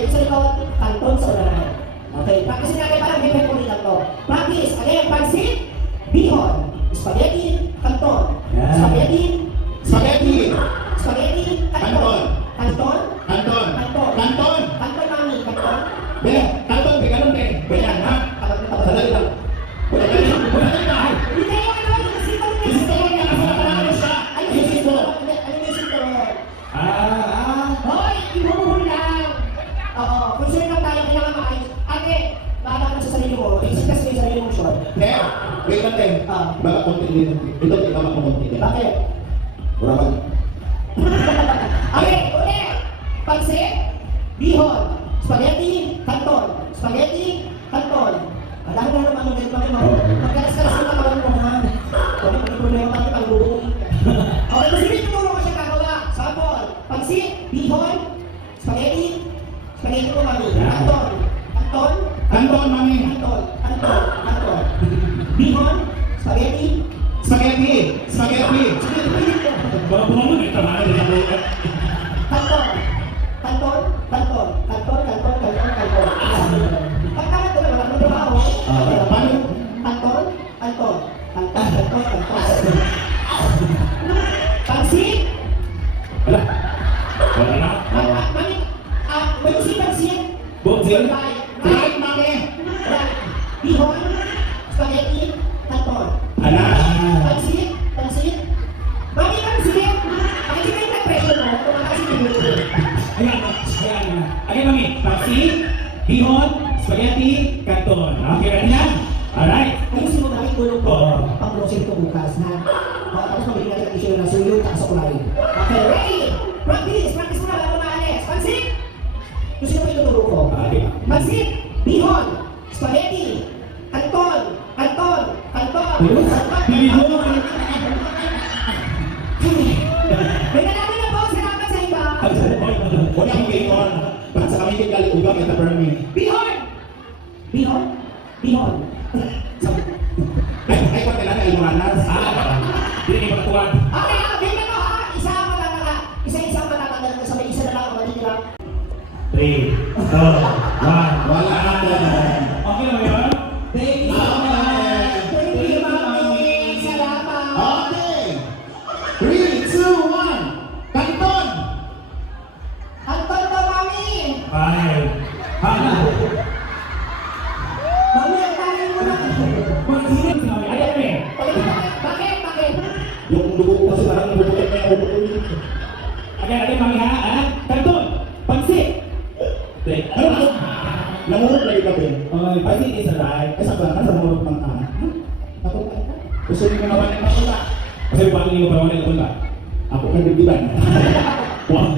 spaghetti sa likod, kanton sa unahan. Okay, practice natin parang may pepoli lang to. Practice, again, pansit, bihon, spaghetti, kanton. Spaghetti, Spaghetti. spaghetti, Kanton. Kanton, Kanton. kanton. Kanton. Kanton, mami, kanton. Be, kanton, be, ganun, be. Be, yan, ha? Sandali lang. Wala ka lang. Wala ka lang. Hindi kayo, ano, isip ko rin. Isip ko rin, nakasama ka na siya. Ano Isip isip ko. ko? Ano isip ko? Ah. Hoy, ihuhul lang. Oo, concern lang tayo, kailangan maayos. Ate, bahala ka sa sarili mo. Isip ka sa sarili mo, sure. Te, wait lang, te. Baka konti dito. Ito, te, baka konti. Bakit? Wala ka. Okay, ulit. Pansit, bihon, spaghetti, kanton. Spaghetti, kanton. Madami na naman ang ganito mo. Magkalas-kalas na katawan mo, ha? Wala may problema tayo pag bubuhin. Okay, kasi tutulong ko siya kagawa. Sample, pansit, bihon, spaghetti, spaghetti ko mami. Kanton, kanton, Kanton, mami. kanton, kanton, kanton. Bihon, spaghetti, Spaghetti. Spaghetti. Bago mo na ito, mahal na ako. kanton, kanton, kanton, kanton, kanton, kanton, kanton. Pagkalat ko na, wala nang trabaho. Paano? Kanton, kanton, kanton, kanton, kanton. Pansit, Wala. Wala na. mami, may si pansit. Buksil? Right, mami. Right. Bihon, spaghetti, kanton. Ala. Pansit, pansit. Mami, pansit. Pakita yung nag-pressure mo, kumakasin yung luto. Ayan, ayan. Again, mami. Pansit, bihon, spaghetti, kanton. Okay, ready na? Alright. Ayusin mo na yung tulong ko. Oo. Pang-grocery ko bukas, ha? Tapos mabigyan natin issue na suyo at sa kulay. Okay, ready? Practice! Practice mo na bago maalis. Pansit! Gusto mo ituturo ko? Okay. Pansit! Bihon! Spaghetti! Kanton! Kanton! Kanton! Bihon! May nalaman na po, salamat sa iba. Wala akong bacon. Baka sa kami kay Gali Ugang, ito per me. Bihon! Bihon! Bihon! Ay, pati na kayo mga nas. Hindi ni magtuwan. Okay, ganyan mo ha. Isa ang matatanda. Isa-isa ang matatanda na sa may isa na lang ang matitira. 3, 2, 1. Wala na. Okay na ba yun? Thank you. Thank you, Mami. Salamat. Okay. 3, 2, 1. Kanton. Anton to, Mami. 5. Hala. Mami, ang tayo mo na. Magsilip si mami. Ayan, eh. Bakit? Bakit? Yung dugo ko kasi parang bubukit na yung bubukit. Again, mami ha. Kanton. Pansit. Ano ba? Namurot lagi ka, Ben. Okay, pansit is alive. Ay, sa bakan, sa namurot pang ka. Ako ka. Gusto niyo naman yung makita. Kasi paano niyo pa naman ito ba? Ako ka dibdiban. Wow.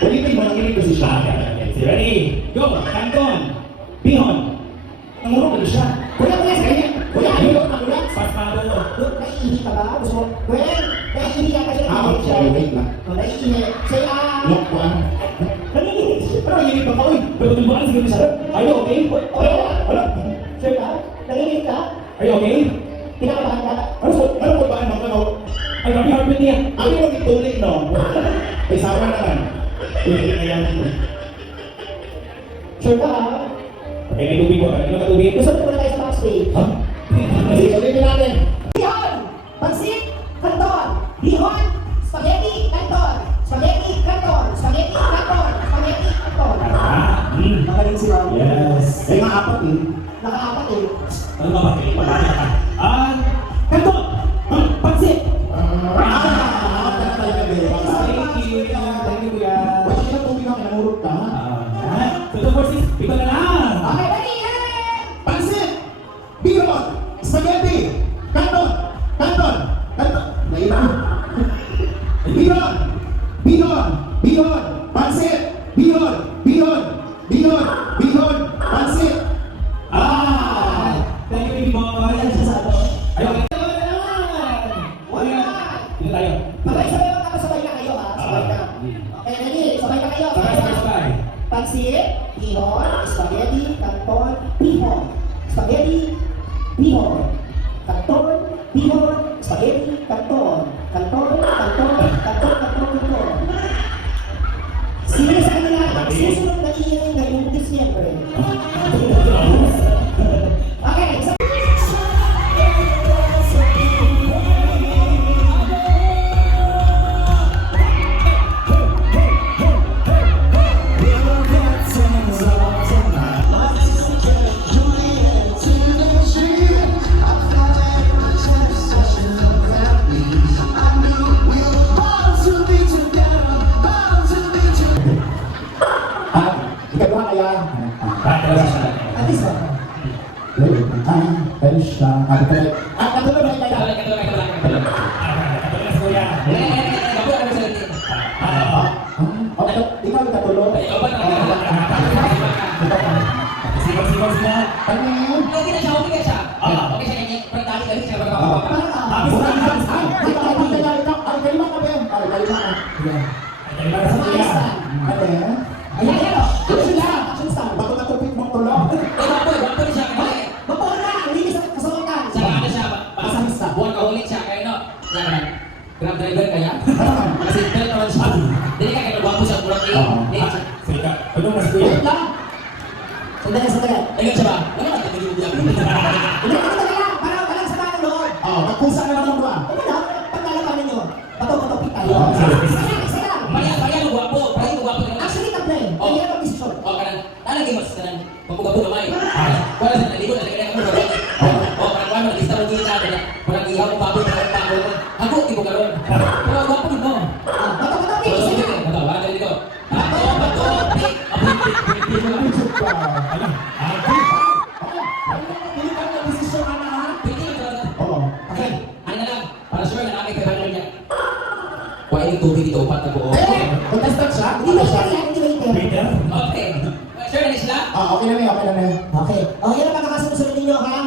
Ulitin mo, nanginig kasi siya. Okay, ready? Go! Kanton! Bihon! Namurot na siya. Kuya, kuya, sige. Kuya, ayun ka, kuya. Paspado! Naiihi ka ba? Gusto mo? Kuya, naiihi ka kasi Ah, naiihi siya. okay, wait lang. Naiihi. Say, Look, one. Pero hindi pa ko eh! Pero tumbukan siguro siya. Are you okay? Wala. Sir ka? Nanginig ka? Are you okay? Pinakabahan ka? Ano po ba ang mga tao? Ay, kami heartbeat niya! Ako yung itulik, no? Ay, sama naman. Tulik na yan. Sure ka, ha? Okay, may tubig ko. Ano ka tubig? Gusto mo na tayo sa backstage? Ha? Sige, ulitin natin. Bihon! Pansit! Kanton! Bihon! Spaghetti! Kanton! Spaghetti! Kanton! Spaghetti! Kanton! Spaghetti! Kanton! Ah, Magaling si Mami. yes! Ay, mga apat eh. Nakaapat eh. Ano ba ba? Pabata ka. Kanton! Pansit! Apat na talaga, Ben. Thank you! Thank you, kuya! Wala ka tubig ako, namurot ka. So, 2, 4, 6. Ito na lang! Okay, ready? Ready? Pansit! Bihon! Spaghetti! Kanton! Kanton! Kanton! Nailan. Bihon! Bihon! Bihon! Pansit! Bihon! Bihon! Bihon! Bihon! Pansit! Thank you, baby boy! Ayan siya sa ato. Ayun! Wala! Dito tayo! Sabay-sabay lang ako, sabay na kayo ha. Sabay na. Okay, ready? Sabay na kayo. Sabay, sabay, sabay! Pansit, bihon, spaghetti, kanton, bihon. Spaghetti, bihon. Kanton, bihon, spaghetti, kanton. Kanton, kanton, kanton, kanton, kanton. Sino sa kanila? Susunod na Siyempre. Okay, isa. Ikaw ba kaya? At least ba? Pero siya. Katulad ba kaya? Ikaw yung katulog? Sigaw sila. Ano yun? Ay, para sa kuya. Ayan, ayan o. Action star, action star. Bago natupit mong tulog. Bato na, hindi sa kasalutan. Grab driver kaya? Kasi belt naman siya. Dili ka kaya gwapo sa kurang Sige, ano mas kuya? Wait lang. Sandali, sandali. Ayun siya ba? Ano ka nagbibiyak? Hindi, sandali lang. Parang sa mga loob. Magkusa na naman ba? Ano na, paglalapanan nyo. Bato pit tayo. Oo, sige. Isa lang. Paya mo gwapo. Paya mo gwapo. Actually, kapre. Hindi na mag-decision. O kanan. Nalagay mas kanan. Pagkugapo gamay. Wala sa naligo na kaya mo gawin. O parang wala nagista mo gina na. Parang ihaw mo baboy na bago. Ako ibo karon. Pero gwapo din mo. Bato pit. Isa lang. Bato, wala dito. Bato, pik. Okay. Ano na lang, para sure na nakay kailangan niya. Wala yung tubig dito, upat na buo. Contestant siya? Hindi ba siya yan? Hindi ba yung Peter? Okay. Sure na sila? Okay na okay na Okay. O, yan ang pagkakasunod ninyo, ha?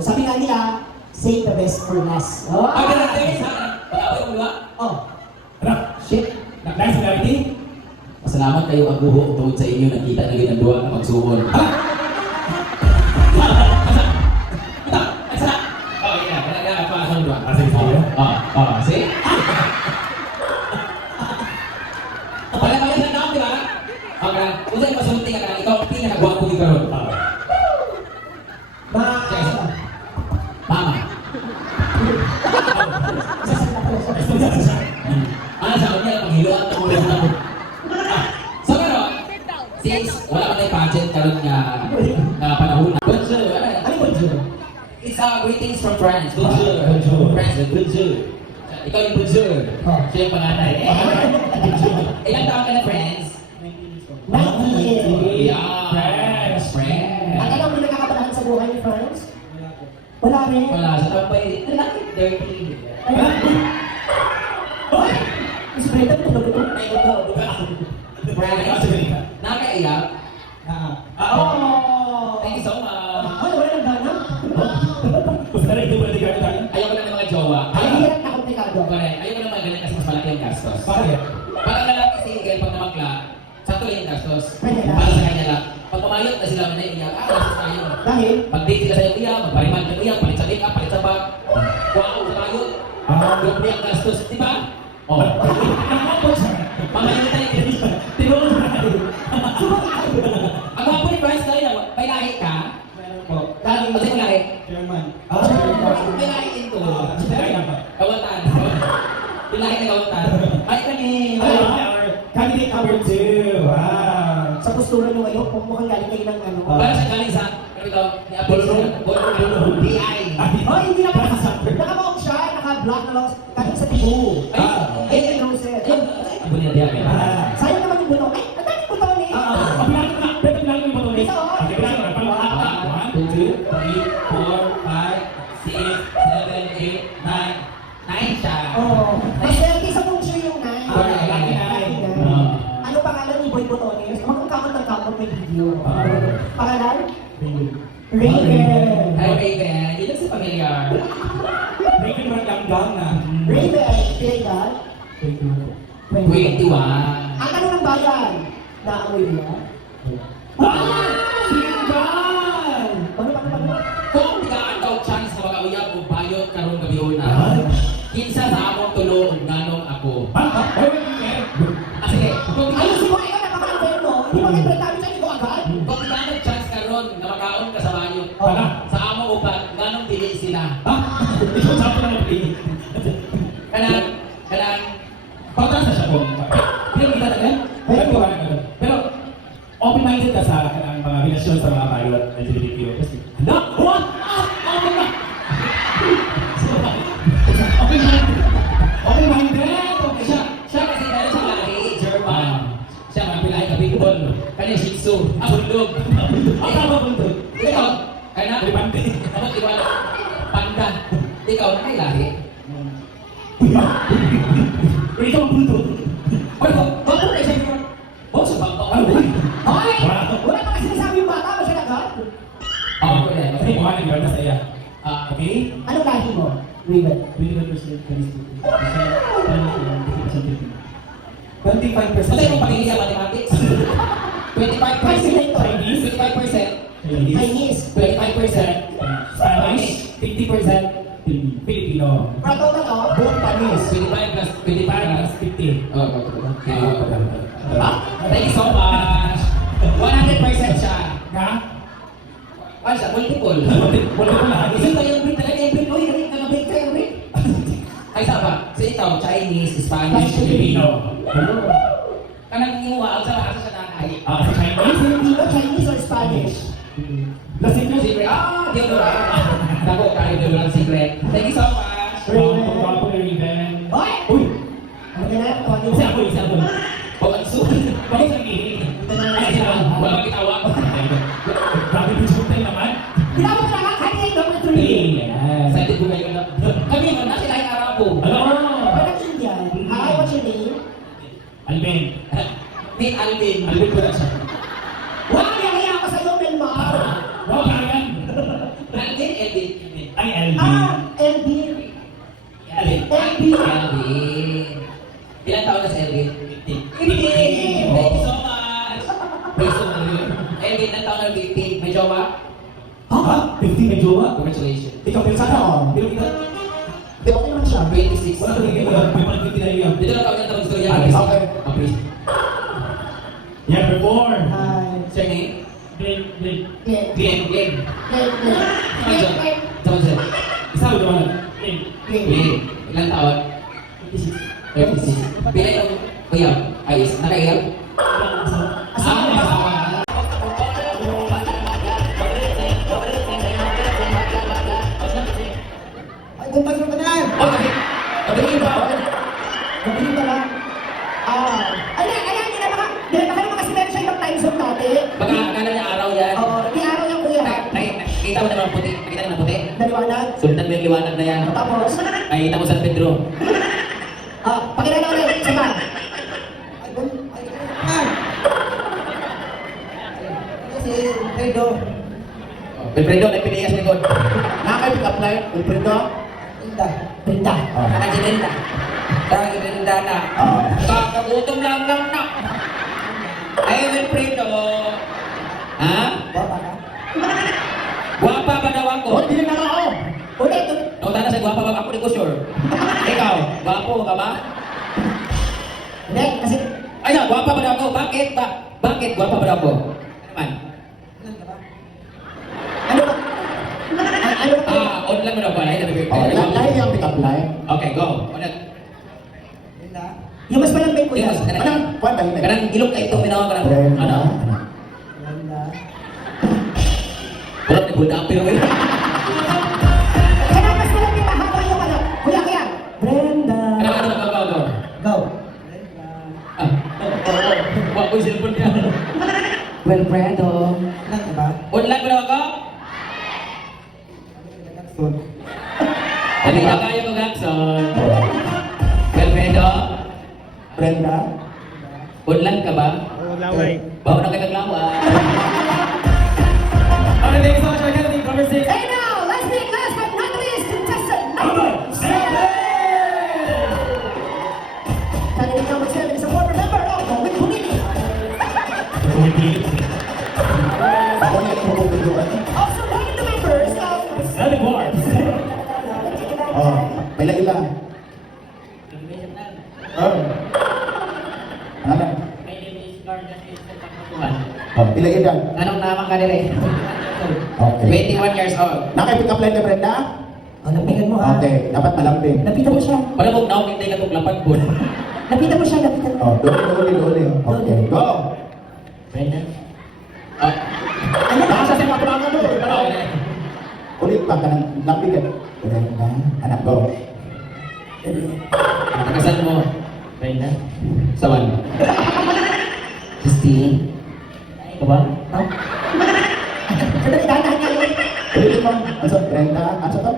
Sabi nga nila, save the best for last. Oh. Okay na, Terence, ha? Pag-away mo, diba? Oh. Ano? Shit. Nice clarity? Masalamat kayo ang buho tungkol sa inyo nakita na ginagawa ng magsumon. Oh, yeah. Kaya pa ako doon. Sige, sige. See? Pala sa naam, di ba? Okay. Kung sa'yo masulti ka na, ikaw ang pinakagwapo ni Karon. Mama. Ano sa kanya, panghiluan ng ulo na. So, pero, since wala ka na yung pageant karon nga panahon na. Bonjour. Ano ba dyan? It's greetings from France. Bonjour. Bonjour. France, bonjour. Ikaw yung bonjour. Oh. Siya yung panganay. Ilang taon ka na, friends? 90 years. Yeah. Friends. Friends. At alam mo na nakakapanahan sa buhay ni friends? Wala rin. Wala, sa tampay, lalaki, dirty. Ayun. Hoy! Mas Brenda, tulog ito. Ay, ito, friends. Nakaiyak. Oh! Thank you so much. Ay, wala nang gana? Gusto na ito pwede ka tayo? Ayoko na ng mga jowa. Ay, hirap na komplikado. Correct. Ayoko na mga ganyan kasi mas malaki ang gastos. Bakit? Parang lalaki single pag namakla, sakto lang yung gastos. Kanya lang. Para sa kanya lang. Pag pumayot na sila na iyak, gastos tayo. Dahil? Pag-date sila sa'yo iyak, magpariman ka iyak, palit sa make-up, palit sa bag. Wow, sa tayo. Doble ang gastos, di ba? Oh. Mamaya na tayo. Tinulong na tayo. Ang wapo ni Bryce tayo na, may lahi ka? Dahil mo sa lahi. Chairman. May lahi ito. Kawatan. May lahi na kawatan. Ay kami. Candidate number 2. Wow. Sa postura nyo ngayon, kung mukhang galing kayo ng ano. Para sa galing sa, ito, ni-update sila. BI. Hoy, hindi na pala. Naka-mount siya, naka-black na lang. Kahit sa tibo. Ay, yung roses. Abo niya diyan. Sayang naman yung bunong. Ay, ang daming buto ni. Pinaglalang yung bato ni. Isa, oh. Okay, pinaglalang. 1, 2, 3, 4, 5, 6, 7, 8, 9 siya. Oo. Mas healthy sa puncture yung 9. Okay, lucky nine. Ano pangalan ni Boy Botones? Magkakamot ng kamot may video. Pangalan? Raven. Hi, Raven. Dito si familiar. Raven Maranggang na. Raven. Pilegal. 21. Ang tanong ng bayan. Naamoy niya? Singal! Paano? Kung tigaan daw chance na mag-auyab o bayot karon gabi na. Kinsa sa among tulo ug nganong ako. Sige. Kung Ayusin mo, ikaw napaka-unfair mo. Hindi mo kayo tayo sa ikaw. agad? Kung ikaw nag-chance ka ron, na makaon ka sa banyo. Tara. Sa amo upat, ganong pili sila. Ha? Ikaw sa ako naman pili. Kanang, Pagkas na siya po. Pero kita na yan? Pero open-minded ka sa kanang mga relasyon sa mga pilot LGBTQ. Kasi, na! What? Okay na! Open-minded! Open-minded! Okay siya. siya kasi dahil sa lahi, German. Siya mapilahin ka people. Kanya Shih Tzu, Bulldog. Ang tama po ito. Ikaw, kana, Ribante. dapat iwala, panda. Ikaw, na kay lahi. Pero ikaw ang bulldog. Pero, bago na isang yun. Oh, sa bangko. Ay, uy! Hoy! Wala. Wala pa kasi sinasabi yung bata, ba siya agad? Oo, ko na. Kasi mukha na gawin na sa iya. Ah, Okay? Anong lahi mo? Riven. 25% Palestine. 25%. Kasi yung pagiging sa mathematics. 25% Chinese. 25%. Chinese. 25%. Spanish. 50% Filipino. Prato na to? Buong panis. 25 plus 25 plus 50. Oh, thank you so much. 100% siya. Ha? Ano siya? Multiple. Wala ko lahat. Isang pa yung breed talaga yung breed. Uy, nag-breed kayo, breed. Ay, saba. So ikaw, Chinese, Spanish, Filipino. Kanang iwa, ang sa sa nanay. Sa Chinese? Hindi ba Chinese or Spanish? Lasing mo. Secret. Ah, di ako na. Tako, kayo na lang secret. Thank you so much. Pagkapo na Raven. Hoy! Uy! Ano ka na? Tawagin mo. Isa ako, isa ako. Pagkanso. Bakit ang ihi? Ay, wala magkitawa. Grabe yung sutay naman. Tinawag na nga, kanya yung gawin tuloy. Yes. Excited ko kayo na. Kami naman, nasa lahat Arabo. Ano? Parang Indian. Hi, what's your name? Alvin. Ni Alvin. Alvin ko na siya. Wag kaya ako sa'yo, Melmar. Wow, kailan? Alvin, Elvin. Ay, Alvin. LB. Alvin. LB. Alvin. Ilan taon na si Elvin? 15. Thank you so much. Praise the Lord. Elvin, ilan taon na 15? May jowa? Ha? 50 may jowa? Congratulations. Ikaw, pero sana ako. Pero kita. Di ba naman siya? 26. Wala ko nagiging. May mga 50 na yun. Dito lang kami ng tawag story. Okay. Praise. Yeah, before. Hi. Surname? Glenn. Glenn. Glenn. Glenn. Glenn. Glenn. Glenn. Sama siya. Isa ko naman. Glenn. Glenn. Ilan taon? 36. Pila yung kuya? Ayos. Nakaiyak? Asawa. Asawa. Ay, gumpas mo ka na. Okay. Pagdating ba? Mabilis ka lang. Ayan, hindi na baka naman kasi meron siya ibang time zone natin. Baka akala niya araw yan. Oo, di araw yung kuya. Nakita mo naman ang puti. Nakita naman ang puti. Naliwanag. Sundan mo yung liwanag na yan. Tapos, Nakita mo San Pedro. pakilala ulit, sama. Si Fredo. Wilfredo, nagpiniyas ni God. Nakaka-pick up line. Wilfredo. Linda. Linda. Nakaginenda. Nakaginenda na. Kakagutom lang na. Ay, Wilfredo. Ha? Baba ka. Guwapa ba daw ako? Oh, hindi na ako. Ulit. Nung tanda sa guwapa ba ako, di ko sure. Ikaw, guwapo ka ba? Hindi, kasi... Ay, na, guwapa ba daw ako? Bakit ba? Bakit guwapa ba daw ako? Ano naman? Ano ba? Ano ba? Online mo daw ba? Oh, line yung pick up line. Okay, go. Unag. Linda. Yung mas malambing ko yan. Ano? Kuwan ba yun? Kanang gilok kayo itong minawa ka ng Brenda. ano? Linda. Wala ni Buddha pero eh. Kaya mas malambing mahaba yung ano. Kuya, kuya. Brenda. Kanang ano go. Go. Wala ko yung cellphone niya. Wilfredo. Lang ba? Online mo daw ako? Sun. Dali na kayo ko Gakson. Wilfredo, Brenda. online ka ba? Laway. Bawa na kayo naglaway. Okay, thank you so much for attending conversation. And now, last but not least, contestant number 7. Candidate number 7 is a former member of the Wing Committee. Ako na yung pupuputuan. Also one of the members of... Seven bars. Oh, may ilan. Oh. Ano? Oh, pila edad? Anong naman ka nila Okay. 21 years old. Nakay-pick up line ka, Brenda? Oh, lapitan mo ha. Okay, dapat malambing. Lapitan mo siya. Wala mong naong hindi ka itong lapad po. Lapitan mo siya, lapitan mo. Oh, duli. Okay, go! Brenda? Ano ba? Nasa sa mga pulanga mo. Ulit pa ka ng lambing ka. Brenda, anak ko. Nakasan mo. Brenda? Sawan. Christine? Ay, ka ba? Ha? Sandali, dahan nga yun. Ulit mo. Asa, Brenda, asa to?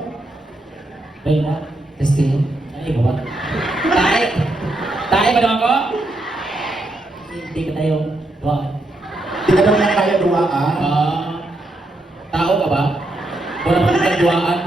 Brenda? Christine? Ay, ka ba? Tae! Tae ba naman ko? Hindi ka tayo. Tuwaan. Tingnan mo lang kaya duwaan. Tao ka ba? Wala pa rin duwaan.